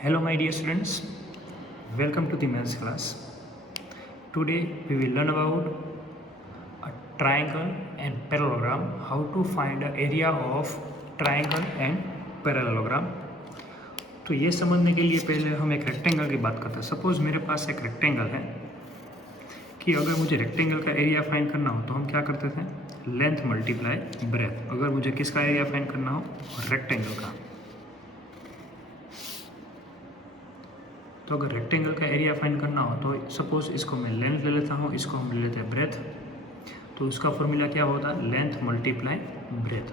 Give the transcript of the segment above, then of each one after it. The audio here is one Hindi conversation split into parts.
Hello my dear students, welcome to the maths class. Today we will learn about a triangle and parallelogram, how to find the area of triangle and parallelogram. तो ये समझने के लिए पहले हम एक रेक्टेंगल की बात करते हैं. सपोज मेरे पास एक रेक्टेंगल है कि अगर मुझे रेक्टेंगल का एरिया फाइंड करना हो तो हम क्या करते थे, लेंथ मल्टीप्लाई ब्रेथ. अगर मुझे किसका एरिया फाइंड करना हो, रेक्टेंगल का. तो अगर रेक्टेंगल का एरिया फाइंड करना हो तो सपोज इसको मैं लेंथ ले लेता हूँ, इसको हम ले लेते हैं ब्रेथ. तो उसका फॉर्मूला क्या होता है, लेंथ मल्टीप्लाई ब्रेथ.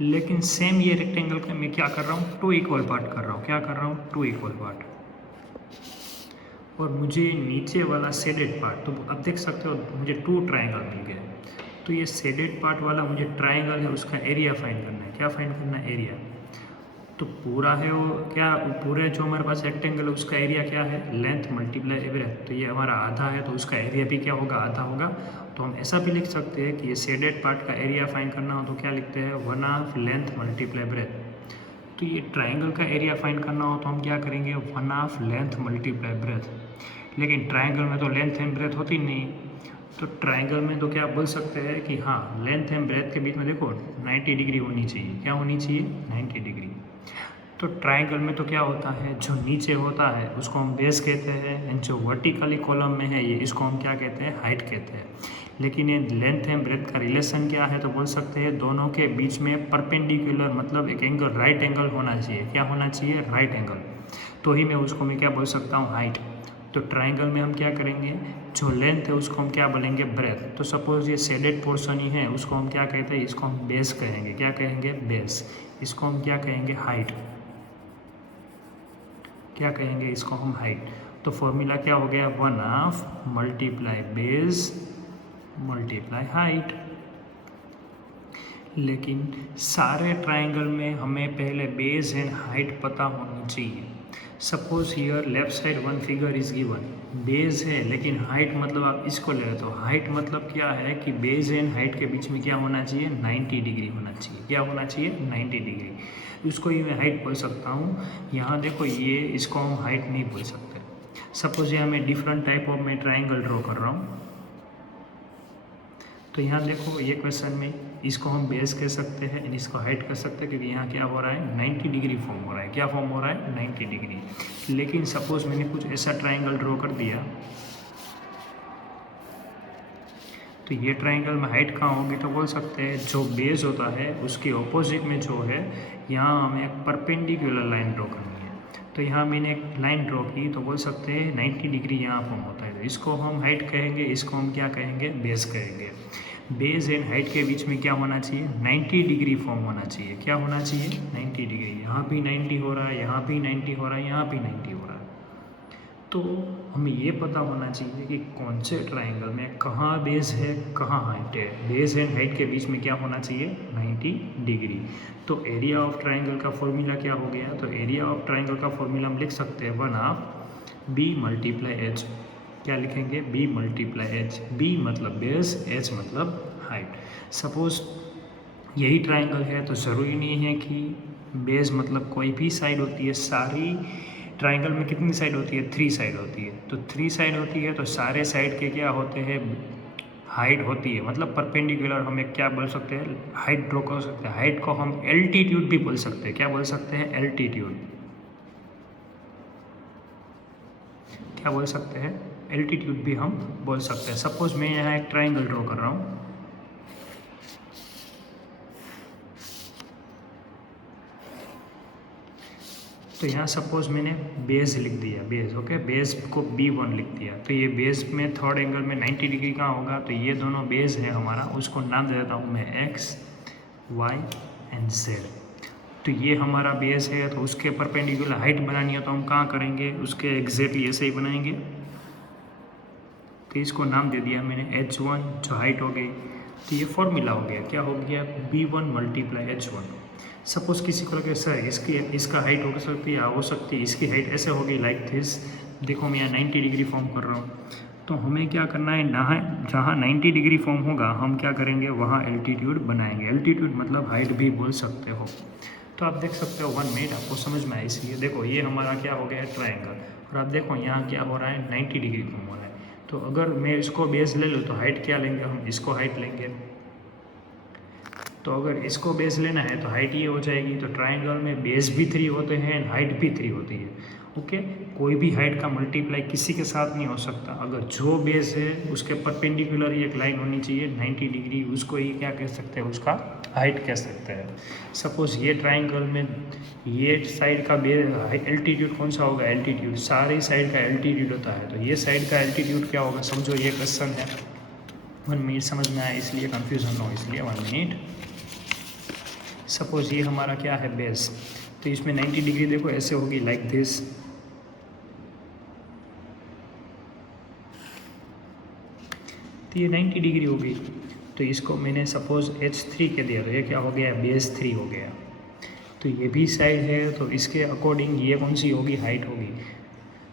लेकिन सेम ये रेक्टेंगल का मैं क्या कर रहा हूँ, टू इक्वल पार्ट कर रहा हूँ. क्या कर रहा हूँ, टू इक्वल पार्ट. और मुझे नीचे वाला शेडेड पार्ट, तो अब देख सकते हो मुझे टू ट्राइंगल मिल गए. तो ये शेडेड पार्ट वाला मुझे ट्राइंगल है, उसका एरिया फाइंड करना है. क्या फाइंड करना है, एरिया. तो पूरा है वो क्या, पूरे जो हमारे पास रेक्टेंगल है उसका एरिया क्या है, लेंथ मल्टीप्लाई ब्रेथ. तो ये हमारा आधा है तो उसका एरिया भी क्या होगा, आधा होगा. तो हम ऐसा भी लिख सकते हैं कि ये शेडेड पार्ट का एरिया फाइंड करना हो तो क्या लिखते हैं, 1/2 लेंथ मल्टीप्लाई ब्रेथ. तो ये ट्राइंगल का एरिया फाइंड करना हो तो हम क्या करेंगे, 1/2 लेंथ मल्टीप्लाई ब्रेथ. लेकिन ट्राइंगल में तो लेंथ एंड ब्रेथ होती नहीं. तो ट्राइंगल में तो क्या बोल सकते हैं कि हाँ, लेंथ एंड ब्रेथ के बीच में देखो 90 डिग्री होनी चाहिए. क्या होनी चाहिए, 90 डिग्री. तो ट्राइंगल में तो क्या होता है, जो नीचे होता है उसको हम बेस कहते हैं, एंड जो वर्टिकली कॉलम में है ये इसको हम क्या कहते हैं, हाइट कहते हैं. लेकिन ये लेंथ एंड ब्रेथ का रिलेशन क्या है, तो बोल सकते हैं दोनों के बीच में परपेंडिकुलर, मतलब एक एंगल, राइट एंगल होना चाहिए. क्या होना चाहिए, राइट एंगल. तो ही मैं क्या बोल सकता हूँ, हाइट. तो ट्राइंगल में हम क्या करेंगे, जो लेंथ है उसको हम क्या बोलेंगे, ब्रेथ. तो सपोज ये शेडेड पोर्शन ही है, उसको हम क्या कहते हैं, इसको हम बेस कहेंगे. क्या कहेंगे, बेस. इसको हम क्या कहेंगे, हाइट. क्या कहेंगे, इसको हम हाइट. तो फॉर्मूला क्या हो गया, 1/2 मल्टीप्लाई बेस मल्टीप्लाई हाइट. लेकिन सारे ट्राइंगल में हमें पहले बेस एंड हाइट पता होनी चाहिए. Suppose here left side one figure is given, base है लेकिन हाइट मतलब आप इसको ले रहे हो. हाइट मतलब क्या है कि बेस एंड हाइट के बीच में क्या होना चाहिए, 90 डिग्री होना चाहिए. क्या होना चाहिए, 90 डिग्री. उसको ही मैं हाइट बोल सकता हूँ. यहाँ देखो ये, इसको हम हाइट नहीं बोल सकते. सपोज यहाँ मैं डिफरेंट टाइप ऑफ मैं ट्राइंगल ड्रॉ कर रहा हूँ. तो यहाँ देखो ये क्वेश्चन में इसको हम बेस कह सकते हैं एंड इसको हाइट कर सकते हैं, क्योंकि यहाँ क्या हो रहा है, 90 डिग्री फॉर्म हो रहा है. क्या फॉर्म हो रहा है, 90 डिग्री. लेकिन सपोज मैंने कुछ ऐसा ट्राइंगल ड्रॉ कर दिया, तो ये ट्राइंगल में हाइट कहाँ होगी, तो बोल सकते हैं जो बेस होता है उसके ऑपोजिट में जो है, यहाँ हमें एक परपेंडिकुलर लाइन ड्रॉ करनी है. तो यहाँ मैंने एक लाइन ड्रॉ की, तो बोल सकते हैं 90 डिग्री यहाँ फॉर्म होता है. तो इसको हम हाइट कहेंगे, इसको हम क्या कहेंगे, बेस कहेंगे. बेस एंड हाइट के बीच में क्या होना चाहिए, 90 डिग्री फॉर्म होना चाहिए. क्या होना चाहिए, 90 डिग्री. यहाँ भी 90 हो रहा है, यहाँ भी 90 हो रहा है, यहाँ भी 90 हो रहा है. तो हमें ये पता होना चाहिए कि कौन से ट्राइंगल में कहाँ बेस है, कहाँ हाइट है. बेस एंड हाइट के बीच में क्या होना चाहिए, 90 डिग्री. तो एरिया ऑफ ट्राइंगल का फॉर्मूला क्या हो गया, तो एरिया ऑफ ट्राइंगल का फॉर्मूला हम लिख सकते हैं 1/2 बी मल्टीप्लाई एच. क्या लिखेंगे, बी मल्टीप्लाई एच. बी मतलब बेस, एच मतलब हाइट. सपोज यही ट्राइंगल है तो ज़रूरी नहीं है कि बेस मतलब कोई भी साइड होती है. सारी ट्राइंगल में कितनी साइड होती है, 3 साइड होती है. तो 3 साइड होती है तो सारे साइड के क्या होते हैं, हाइट होती है. मतलब परपेंडिकुलर हमें क्या बोल सकते हैं, हाइट ड्रॉ कर सकते हैं. हाइट को हम एल्टीट्यूड भी बोल सकते हैं. क्या बोल सकते हैं, एल्टीट्यूड. क्या बोल सकते हैं, एल्टीट्यूड भी हम बोल सकते हैं. सपोज मैं यहाँ एक ट्राइंगल ड्रॉ कर रहा हूँ. तो यहाँ सपोज मैंने बेस लिख दिया, बेस. ओके, बेस को B1 लिख दिया. तो ये बेस में थर्ड एंगल में 90 डिग्री कहाँ होगा, तो ये दोनों बेस है हमारा. उसको नाम दे देता हूँ मैं X, Y एंड Z. तो ये हमारा बेस है, तो उसके परपेंडिकुलर हाइट बनानी है तो हम कहाँ करेंगे, उसके एग्जैक्टली ऐसे ही बनाएंगे. तो इसको नाम दे दिया मैंने H1, जो हाइट हो गई. तो ये फॉर्मूला हो गया, क्या हो गया, B1 मल्टीप्लाई H1. सपोज किसी को लगे सर इसका हाइट हो सकती है, हो सकती है इसकी हाइट ऐसे होगी, लाइक दिस. देखो मैं यहाँ 90 डिग्री फॉर्म कर रहा हूँ. तो हमें क्या करना है, जहाँ 90 डिग्री फॉर्म होगा हम क्या करेंगे, वहाँ एल्टीट्यूड बनाएंगे. एल्टीट्यूड मतलब हाइट भी बोल सकते हो. तो आप देख सकते हो 1 मिनट आपको समझ में आए। इसलिए देखो ये हमारा क्या हो गया है, ट्रायंगल। और आप देखो यहाँ क्या हो रहा है, 90 डिग्री घूम हो रहा है। तो अगर मैं इसको बेस ले लूँ तो हाइट क्या लेंगे हम, इसको हाइट लेंगे। तो अगर इसको बेस लेना है तो हाइट ये हो जाएगी। तो ट्रायंगल में बेस भी 3 होते हैं एंड हाइट भी 3 होती है। ओके, कोई भी हाइट का मल्टीप्लाई किसी के साथ नहीं हो सकता। अगर जो बेस है उसके परपेंडिकुलर ही एक लाइन होनी चाहिए 90 डिग्री, उसको ही क्या कह सकते हैं, उसका हाइट कह सकते हैं। सपोज ये ट्रायंगल में ये साइड का एल्टीट्यूड कौन सा होगा, एल्टीट्यूड सारी साइड का एल्टीट्यूड होता है। तो ये साइड का एल्टीट्यूड क्या होगा, समझो ये क्वेश्चन है। 1 मिनट समझ में आया, इसलिए कन्फ्यूजन हो, इसलिए 1 मिनट। सपोज ये हमारा क्या है, बेस। तो इसमें 90 डिग्री देखो ऐसे होगी, लाइक दिस। तो ये 90 डिग्री हो गई। तो इसको मैंने सपोज H3 के दिया, तो ये क्या हो गया, बेस 3 हो गया। तो ये भी साइड है, तो इसके अकॉर्डिंग ये कौन सी होगी, हाइट होगी।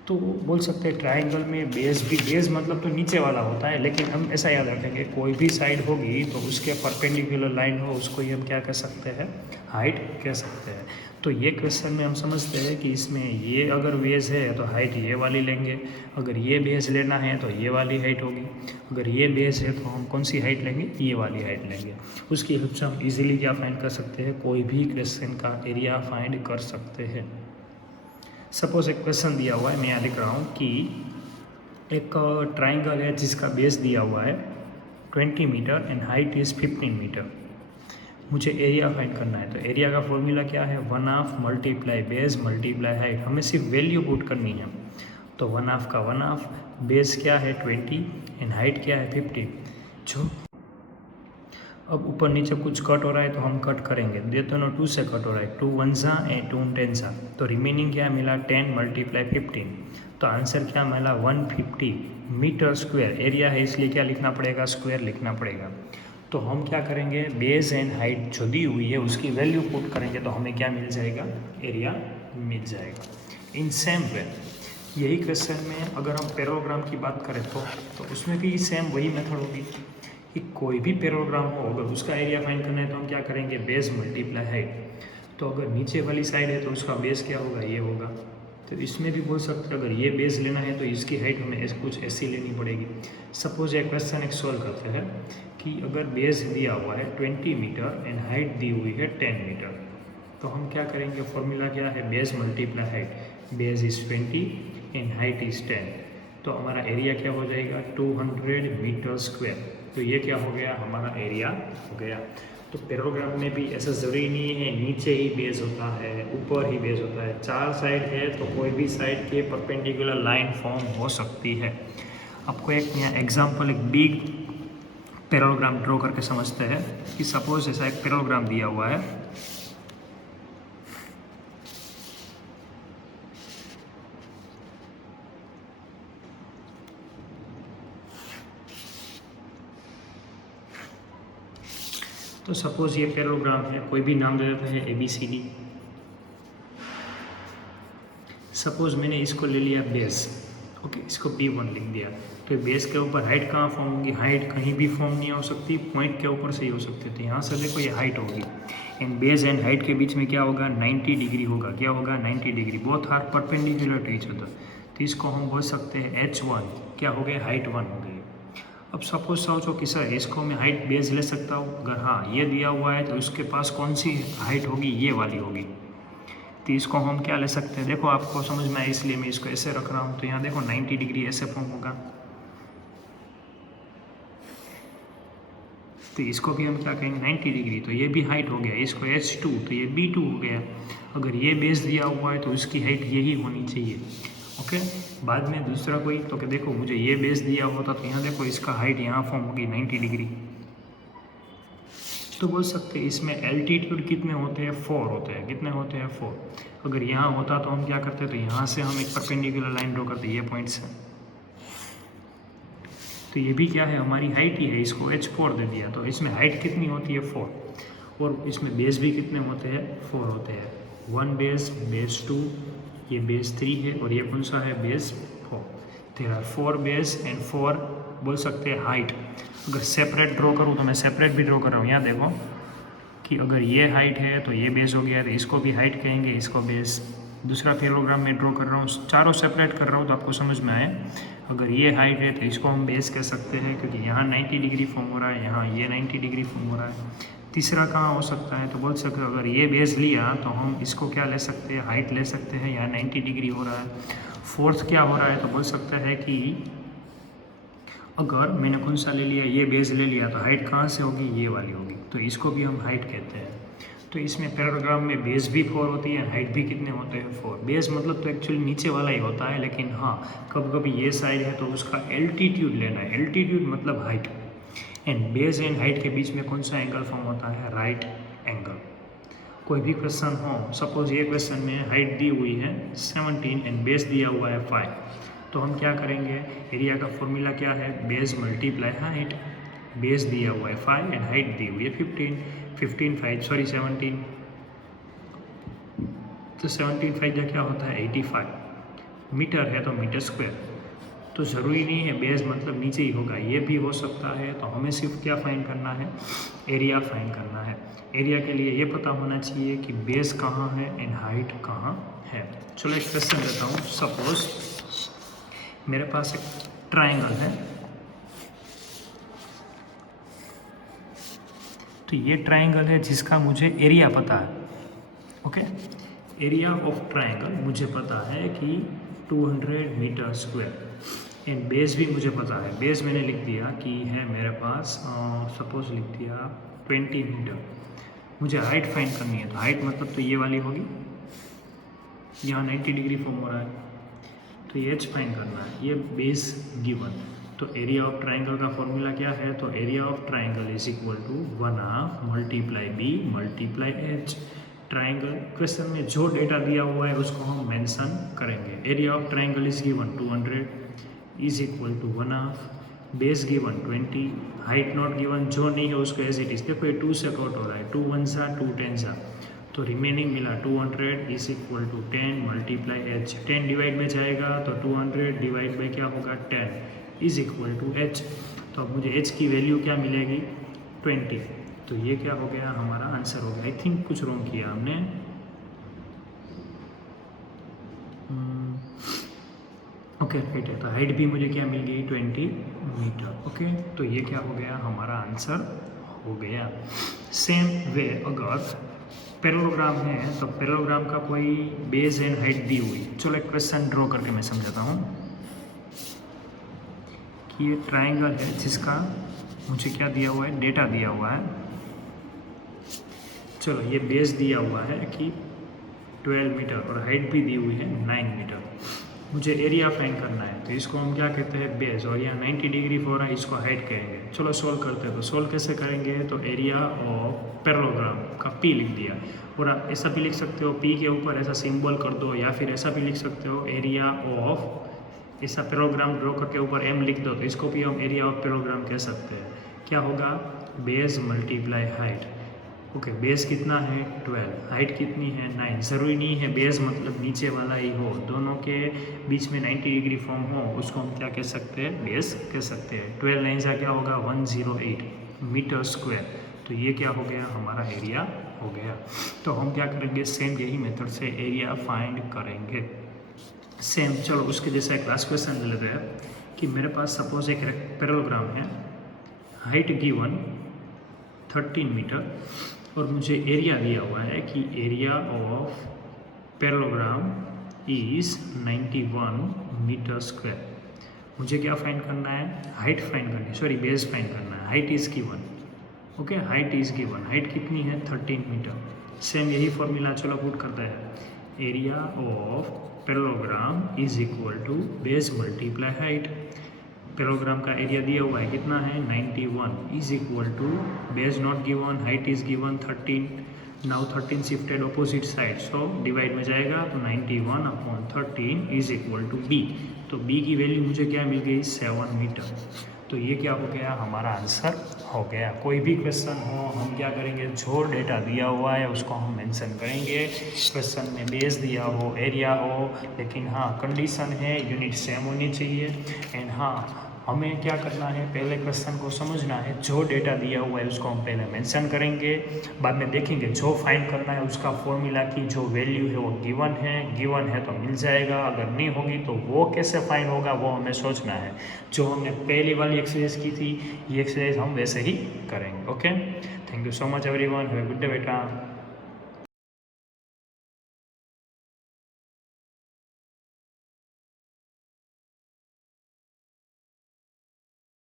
तो बोल सकते हैं ट्रायंगल में बेस भी, बेस मतलब तो नीचे वाला होता है, लेकिन हम ऐसा याद रखेंगे कोई भी साइड होगी तो उसके परपेंडिकुलर लाइन हो, उसको ही हम क्या कह सकते हैं, हाइट कह सकते हैं। तो ये क्वेश्चन में हम समझते हैं कि इसमें ये अगर बेस है तो हाइट ये वाली लेंगे, अगर ये बेस लेना है तो ये वाली हाइट होगी, अगर ये बेस है तो हम कौन सी हाइट लेंगे, ये वाली हाइट लेंगे। उसकी हेल्प से हम इजीली क्या फाइंड कर सकते हैं, कोई भी क्वेश्चन का एरिया फाइंड कर सकते हैं। सपोज एक क्वेश्चन दिया हुआ है, मैं यहाँ लिख रहा हूँ कि एक ट्राइंगल है जिसका बेस दिया हुआ है 20 metre and height is 15 metre. मुझे एरिया फाइंड करना है। तो एरिया का फॉर्मूला क्या है, 1/2 मल्टीप्लाई बेस मल्टीप्लाई हाइट। हमें सिर्फ वैल्यू पुट करनी है। तो 1/2 का 1/2, बेस क्या है 20 एंड हाइट क्या है 15। जो अब ऊपर नीचे कुछ कट हो रहा है तो हम कट करेंगे। ये दोनों 2 से कट हो रहा है, 2 1 एंड 2 10। तो रिमेनिंग क्या मिला, 10 मल्टीप्लाई 15। तो आंसर क्या मिला, 150 मीटर स्क्वायर। एरिया है इसलिए क्या लिखना पड़ेगा, स्क्वायर लिखना पड़ेगा। तो हम क्या करेंगे, बेस एंड हाइट जो दी हुई है उसकी वैल्यू पुट करेंगे तो हमें क्या मिल जाएगा, एरिया मिल जाएगा। इन सेम वे यही क्वेश्चन में अगर हम पैरेललोग्राम की बात करें तो उसमें भी सेम वही मेथड होगी कि कोई भी पैरेललोग्राम हो, अगर उसका एरिया फाइंड करना है तो हम क्या करेंगे, बेस मल्टीप्लाई हाइट। तो अगर नीचे वाली साइड है तो उसका बेस क्या होगा, ये होगा। तो इसमें भी बोल सकते हैं अगर ये बेस लेना है तो इसकी हाइट हमें कुछ ऐसी लेनी पड़ेगी। सपोज एक क्वेश्चन एक सॉल्व करते हैं कि अगर बेस दिया हुआ है 20 मीटर एंड हाइट दी हुई है 10 मीटर। तो हम क्या करेंगे, फॉर्मूला क्या है, base multiply height. Base is 20 and height is 10। तो हमारा एरिया क्या हो जाएगा, 200 मीटर स्क्वायर। तो ये क्या हो गया, हमारा एरिया हो गया। तो पैरेललोग्राम में भी ऐसा ज़रूरी नहीं है नीचे ही बेस होता है, ऊपर ही बेस होता है। 4 साइड है तो कोई भी साइड के परपेंडिकुलर लाइन फॉर्म हो सकती है। आपको एक यहाँ एग्जांपल, एक बिग पैरेललोग्राम ड्रॉ करके समझते हैं कि सपोज ऐसा एक पैरेललोग्राम दिया हुआ है। तो सपोज ये पैरेललोग्राम है, कोई भी नाम दे देते हैं ABCD। सपोज मैंने इसको ले लिया बेस, ओके, इसको B1 लिख दिया। तो बेस के ऊपर हाइट कहाँ फॉर्म होगी, हाइट कहीं भी फॉर्म नहीं हो सकती, पॉइंट के ऊपर से ही हो सकती है। तो यहाँ से देखो ये हाइट होगी एंड बेस एंड हाइट के बीच में क्या होगा, 90 डिग्री होगा। क्या होगा, 90 degree. Both are perpendicular to each other. तो इसको हम बोल सकते हैं H1 क्या हो गया, हाइट 1 हो गई। अब सपोज सोचो कि सर इसको मैं हाइट बेस ले सकता हूँ, अगर हाँ ये दिया हुआ है तो उसके पास कौन सी हाइट होगी, ये वाली होगी। तो इसको हम क्या ले सकते हैं, देखो आपको समझ में आए इसलिए मैं इसको ऐसे रख रहा हूँ। तो यहाँ देखो 90 डिग्री ऐसे फॉर्म होगा। तो इसको भी हम क्या कहेंगे, 90 डिग्री। तो ये भी हाइट हो गया, इसको H2 तो ये B2 हो गया। अगर ये बेस दिया हुआ है तो उसकी हाइट यही होनी चाहिए। ओके, बाद में दूसरा कोई, तो कि देखो मुझे ये बेस दिया होता तो यहाँ देखो इसका हाइट यहाँ फॉर्म होगी 90 डिग्री। तो बोल सकते हैं इसमें एल्टीट्यूड कितने होते हैं, 4 होते हैं। कितने होते हैं, 4। अगर यहाँ होता तो हम क्या करते, तो यहाँ से हम एक परपेंडिकुलर लाइन ड्रॉ करते, ये पॉइंट से। तो ये भी क्या है, हमारी हाइट ही है, इसको H4 दे दिया। तो इसमें हाइट कितनी होती है, 4। और इसमें बेस भी कितने होते हैं, 4 होते हैं। 1 बेस, बेस 2, ये बेस 3 है और ये कौन सा है, base 4। There are 4 base and 4 बोल सकते हैं हाइट। अगर सेपरेट ड्रॉ करूँ तो मैं सेपरेट भी ड्रॉ कर रहा हूँ। यहाँ देखो कि अगर ये हाइट है तो ये बेस हो गया, तो इसको भी हाइट कहेंगे, इसको बेस। दूसरा पैरेललोग्राम में ड्रॉ कर रहा हूँ, चारों सेपरेट कर रहा हूँ तो आपको समझ में आए। अगर ये हाइट है तो इसको हम बेस कह सकते हैं, क्योंकि यहाँ 90 डिग्री फॉर्म हो रहा है, यहाँ ये 90 डिग्री फॉर्म हो रहा है। तीसरा कहाँ हो सकता है, तो बोल सकते हैं अगर ये बेस लिया तो हम इसको क्या ले सकते हैं, हाइट ले सकते हैं, यहाँ 90 डिग्री हो रहा है। फोर्थ क्या हो रहा है, तो बोल सकते हैं कि अगर मैंने कौन सा ले लिया, ये बेस ले लिया, तो हाइट कहाँ से होगी, ये वाली होगी, तो इसको भी हम हाइट कहते हैं। तो इसमें पैरेललोग्राम में बेस भी 4 होती है, हाइट भी कितने होते हैं, 4। बेस मतलब तो एक्चुअली नीचे वाला ही होता है, लेकिन हाँ कभी कभी ये साइड है तो उसका एल्टीट्यूड लेना है। एल्टीट्यूड मतलब height, and base and height के बीच में कौन सा एंगल फॉर्म होता है, राइट एंगल। कोई भी क्वेश्चन हो, सपोज ये क्वेश्चन में हाइट दी हुई है 17 एंड बेस दिया हुआ है 5, तो हम क्या करेंगे, एरिया का फॉर्मूला क्या है, बेस मल्टीप्लाई हाइट। बेस दिया हुआ है 5 एंड हाइट दी हुई है 17, तो 17 का क्या होता है 85। मीटर है तो मीटर स्क्वायर, तो ज़रूरी नहीं है बेस मतलब नीचे ही होगा, ये भी हो सकता है। तो हमें सिर्फ क्या फाइंड करना है, एरिया फाइंड करना है। एरिया के लिए ये पता होना चाहिए कि बेस कहाँ है एंड हाइट कहाँ है। चलो एक क्वेश्चन देता हूँ। सपोज मेरे पास एक ट्राइंगल है, तो ये ट्राइंगल है जिसका मुझे एरिया पता है। ओके, एरिया ऑफ ट्राइंगल मुझे पता है कि 200 मीटर स्क्वायर, एंड बेस भी मुझे पता है। बेस मैंने लिख दिया कि है मेरे पास, सपोज लिख दिया 20 मीटर। मुझे हाइट फाइंड करनी है, तो हाइट मतलब तो ये वाली होगी, यहाँ 90 डिग्री फॉर्म हो रहा है, तो ये एच फाइंड करना है, ये बेस गिवन। तो एरिया ऑफ ट्राइंगल का फॉर्मूला क्या है, तो area of triangle is equal to 1/2 multiply B multiply H. Triangle question में जो डेटा दिया हुआ है उसको हम मेंशन करेंगे। Area of triangle is given 200 is equal to 1/2, base given 20, height not given, जो नहीं है उसको एज इट इज। देखो ये 2 से कट हो रहा है, 2 1 सा 2 10 सा, तो रिमेनिंग मिला 200 इज इक्वल टू 10 मल्टीप्लाई एच। 10 डिवाइड में जाएगा तो 200 डिवाइड बाई क्या होगा 10 इज इक्वल टू एच। तो अब मुझे एच की वैल्यू क्या मिलेगी 20। तो ये क्या हो गया, हमारा आंसर हो गया। आई थिंक कुछ रॉन्ग किया हमने। ओके राइट है, तो हाइट भी मुझे क्या मिल गई 20 मीटर। ओके, तो ये क्या हो गया, हमारा आंसर हो गया। सेम वे अगर पैरेललोग्राम है, तो पैरेललोग्राम का कोई बेस एंड हाइट दी हुई। चलो एक क्वेश्चन ड्रॉ करके मैं समझाता हूँ कि ये ट्राइंगल है जिसका मुझे क्या दिया हुआ है, डेटा दिया हुआ है। चलो ये बेस दिया हुआ है कि 12 मीटर और हाइट भी दी हुई है 9 मीटर। मुझे एरिया फाइंड करना है, तो इसको हम क्या कहते हैं, बेस, और यहाँ 90 डिग्री हो रहा है, इसको हाइट कहेंगे। चलो सोल्व करते हैं। तो सोल्व कैसे करेंगे, तो एरिया ऑफ पैरेललोग्राम का पी लिख दिया, और आप ऐसा भी लिख सकते हो, पी के ऊपर ऐसा सिंबल कर दो, या फिर ऐसा भी लिख सकते हो, एरिया ऑफ, ऐसा पैरेललोग्राम ड्रॉ करके ऊपर एम लिख दो, तो इसको भी हम एरिया ऑफ पैरेललोग्राम कह सकते हैं। क्या होगा, base multiply height. Okay, base कितना है 12, हाइट कितनी है 9। ज़रूरी नहीं है बेस मतलब नीचे वाला ही हो, दोनों के बीच में 90 डिग्री फॉर्म हो, उसको हम क्या कह सकते हैं, बेस कह सकते हैं। 12 9 का क्या होगा 108 मीटर स्क्वायर। तो ये क्या हो गया, हमारा एरिया हो गया। तो हम क्या करेंगे, सेम यही मेथड से एरिया फाइंड करेंगे। सेम, चलो उसके जैसा एक लास्ट क्वेश्चन ले लेते हैं कि मेरे पास सपोज एक पैरेललोग्राम है, हाइट गिवन 13 मीटर, और मुझे एरिया दिया हुआ है कि area of parallelogram is 91 metre square. मुझे क्या फाइंड करना है, हाइट फाइंड करनी है, सॉरी बेस फाइंड करना है। Height is given, okay, height is given, height कितनी है 13 मीटर। सेम यही फॉर्मूला चलो पुट करते हैं, area of parallelogram is equal to base multiply height. Parallelogram का एरिया दिया हुआ है कितना है 91 is equal to base not given, height is given 13। Now 13 shifted opposite side, so divide में जाएगा तो 91/13 इज इक्वल टू बी। तो बी की वैल्यू मुझे क्या मिल गई 7 मीटर। तो ये क्या हो गया, हमारा आंसर हो गया। कोई भी क्वेश्चन हो हम क्या करेंगे, जो डेटा दिया हुआ है उसको हम मेंशन करेंगे। क्वेश्चन में बेस दिया हो, एरिया हो, लेकिन हाँ कंडीशन है यूनिट सेम होनी चाहिए, एंड हाँ हमें क्या करना है, पहले क्वेश्चन को समझना है, जो डेटा दिया हुआ है उसको हम पहले मेंशन करेंगे, बाद में देखेंगे जो फाइंड करना है उसका फॉर्मूला की जो वैल्यू है वो गिवन है तो मिल जाएगा, अगर नहीं होगी तो वो कैसे फाइंड होगा वो हमें सोचना है। जो हमने पहली वाली एक्सरसाइज की थी ये एक्सरसाइज हम वैसे ही करेंगे। Okay, thank you so much everyone, have a good day बेटा।